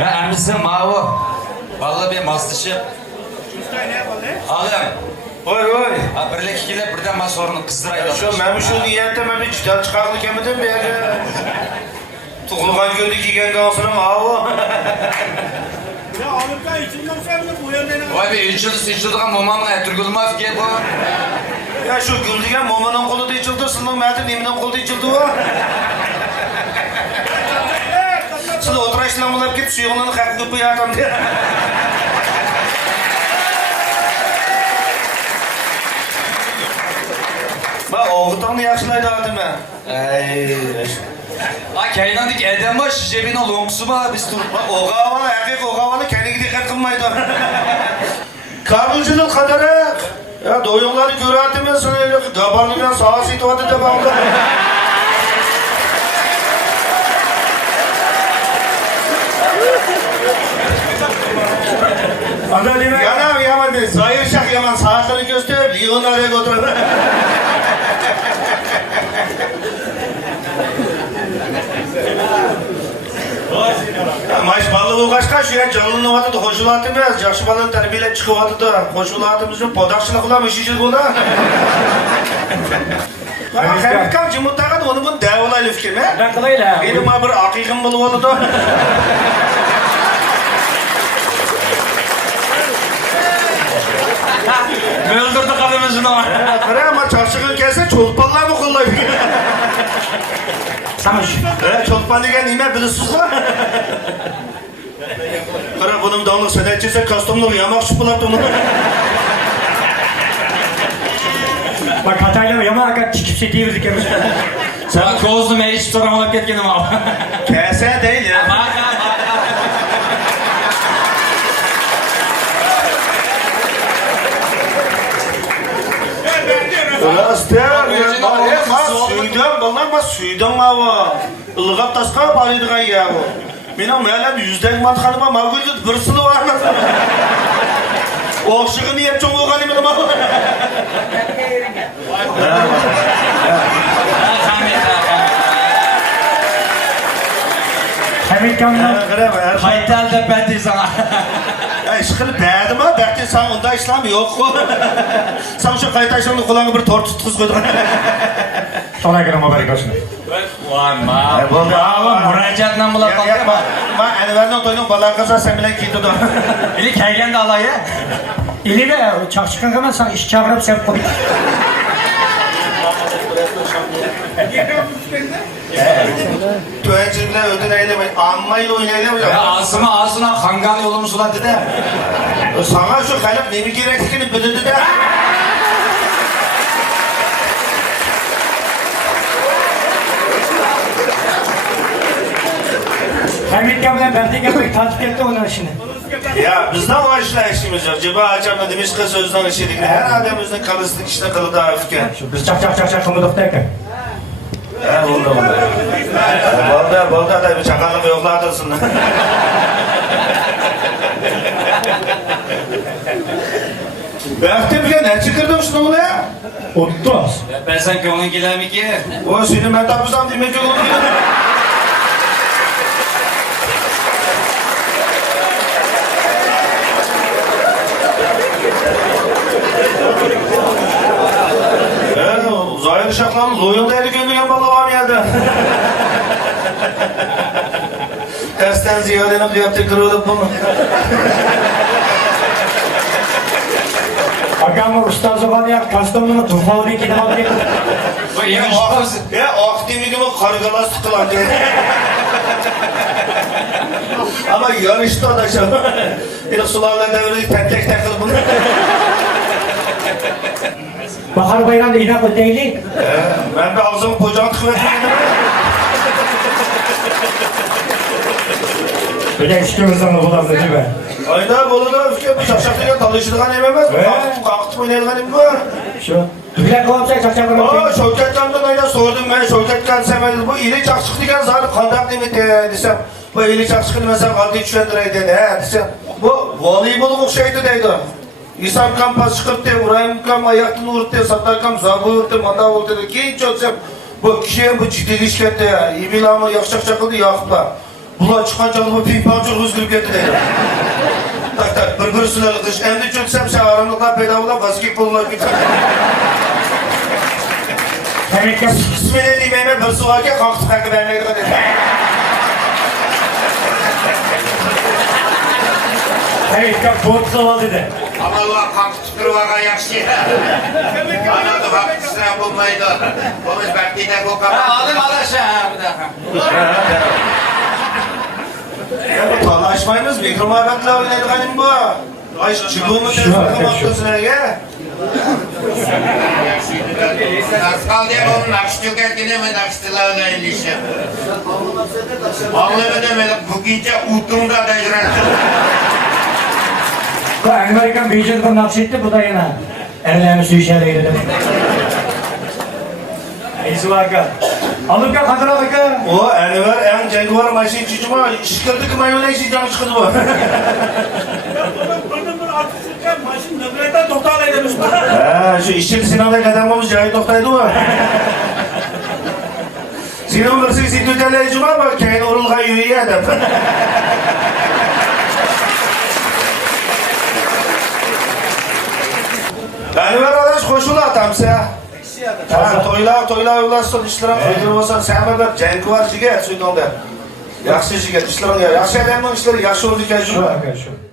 Әмісі мауы. Vallahi bir mastışı. Ağam. Oy oy. Birlik ikile birden mas sorunu kızdıraydı. Ben şu diyette ben bir çıkar çıkarlı kemidim bir yere. Tuğulgan gördük iken kalsınım avu. Ya Amerika içinden sevdim bu yerden. Vay be içildiğin mamanın etürgülmez ki bu. Ya şu güldügen mamanın kolu da içildi, sılın məhətin eminin kolu da içildi o. Siz oturayışlan bulab git suyuğunun hakkı köpüğü adam diye. Bak oğutanı yaxşılaydı adım ben. Kaynadık edem var cebine lonkusu var biz dur. Oğavalı, erkek oğavalı kendi dikkat kılmaydı. Kabulcülük kadarı. Ya doyunları görerdim ben sana öyle gabarlıktan sağa sitvadı da bağlı. Ana demek. Yanam yaman değil. Zahir şak yaman saatleri göster. Liyonlara götürür. Maş balığı uğraşkan şu ya canlının vatıdı, hoşulatım biraz. Yaxşı balığın terbiyle çıkıvatıdı. Hoşulatımızın podakçılık olan işicilik olan. Hamit kam cimutlagan onu bunu devalaylı fikir mi? Ne kılayla? Benim bir akıgım bulup oldu. Öldürdü kadımızın ama. Kıra ama çarşıkın kelse çolpanlar mı kullayıp? Samış. Çolpan degen neyme bilirsiniz mi? Kıra bunun dağınlık senetçiyse kastomluğu yamak şupulaptı onu. Bak Hatay'la yama hakikat çıkıp diyoruz ki. Sana kozlu meclis soramalak etkenim abi. Kese değil ya. Rastlar ya. Bana suydum ama. Ilgap tasqa barıydıgan ya bu. Benim meğlem yüzdek matkanıma mağuldu bir sılı var mı? Oğuşuğu niyet çok oğan eminim ama. Hamit kamdan. Haytal da ben de sana. Işıkını beğendim ha, belki sen onda İslam yok. Sen şu kaytaşının kulağına bir tort tutkuz koydun. Sana göre haber olsun. Vay ma. Müracaatla bulan kaldı mı? Ben Enver'den toyunun balığa kazan sen bile giydi de. İli kaygan da alayı. İli de çakşıkan hemen sana iş çağırıp sen koy. Tüvencilde ödün eylemeyin, anmayla oynaylamayın. Ağzına hangan yolumuz ulan dedi. Sana şu kalıp nemi gerektiğini bildirdi de. Hamit kamdan ben gelmek takip etti onun işini. Ya bizden o işler işimiz yok. Ciba açamda demiş ki sözden işedik. Her adamımızın karısılık işine kalı daha öfke. Biz çak kımıdık derken. Oldu. Balda da bir çakallık yokladırsın. Bəxtim ki, ne çıkırdım şunu bunu ya? Otuz. Ben sanki onun gilemi ki. O seni ben tapısam demek ki oldu. Zahir uşaqların loyunda eli göndüren balı var mı yerde? Tersten ziyadenin kıyaptı kırılıp bunu. Agama ustazı var ya, kastamonu tufalı bir kitap alıyor. Bu yemiş bu. Ya ak demeydim o kargala sıkılan diye. Ama yarışta da şu. Bir sularla devirdik tek takıl bunu. Bahar bayramda inak o değil. Ben de ağzımı kocaman tıkıverdim. Öyle işkemizden oğlan dedi be. Ayda bolu da öfke bu şakşaklığa talışırgan ememez. Kalkıp oynayırgan emi var. Şu. Dübülen kovamsa çakçak Aa Şevketcan'dan ayda sordum ben. Şevketcan semedi. Bu ili çakçık diken zarı kandak demedi desem. Bu ili çakçık mesela kaldı 3 liraydı desem. Bu voleybol okşaydı deydi. İsam kam pas çıkırttı, Urayim kam ayaktan uğurttı, Sattar kam zabı uğurttı, manda uğurttı. Keyin çöksem bu kişiye bu ciddi ilişkette ya. İbil ama yakşak çakıldı yakıplar. Bular çıkanca bu ping-pongçu özgürlük etti deydi. Tak, bir sürelik iş. Endi çöksem sen aramlıklar pedavlar, basketbollar gitti. İsmini demeyime bir suvarken kalktı takip vermeydi dedi. Tebrikler, çok sağ dedi. Ama o kalkıştırı var yakşı. Anladı hakkısına bulmaydı. Konuş bekleyine bu kadar. Adım alaşa bir dakika. Talaşmayımız mikromavetle oynadık hani bu. Ay çıbığımı tezgahım attı sıraya. Naskal diye bunun nakş çökertine mi nakştılarla ilişim? Anlamı demedik bu gece utumda da yürüntü. Bu Amerikan büyücülükten nakşetti, bu da yine. Erlerini su işe değdi. İyisi var ki. Alıp gel hatırladık ha. O Enver en cengivar maşin çiçuma şıkırdık mayona işi canı çıkırdı bu. Ya bunun bir atışırken maşın nöbretten total edilmiş. Şu işçi Sinan'da kazanmamız cahil noktaydı bu. Sinan birisi situtelle cuma bak kendi orulga yürüye edip. Enver arkadaş koşulu atamsa. Ha, toyla ulaşsın işlerim ödül olsan sen mi bak cenk var jige süydüğünde. Yaxşı jige işlerim ya. Yaxşı adamın işleri yaxşı oldu ki. Şu arkadaş şu.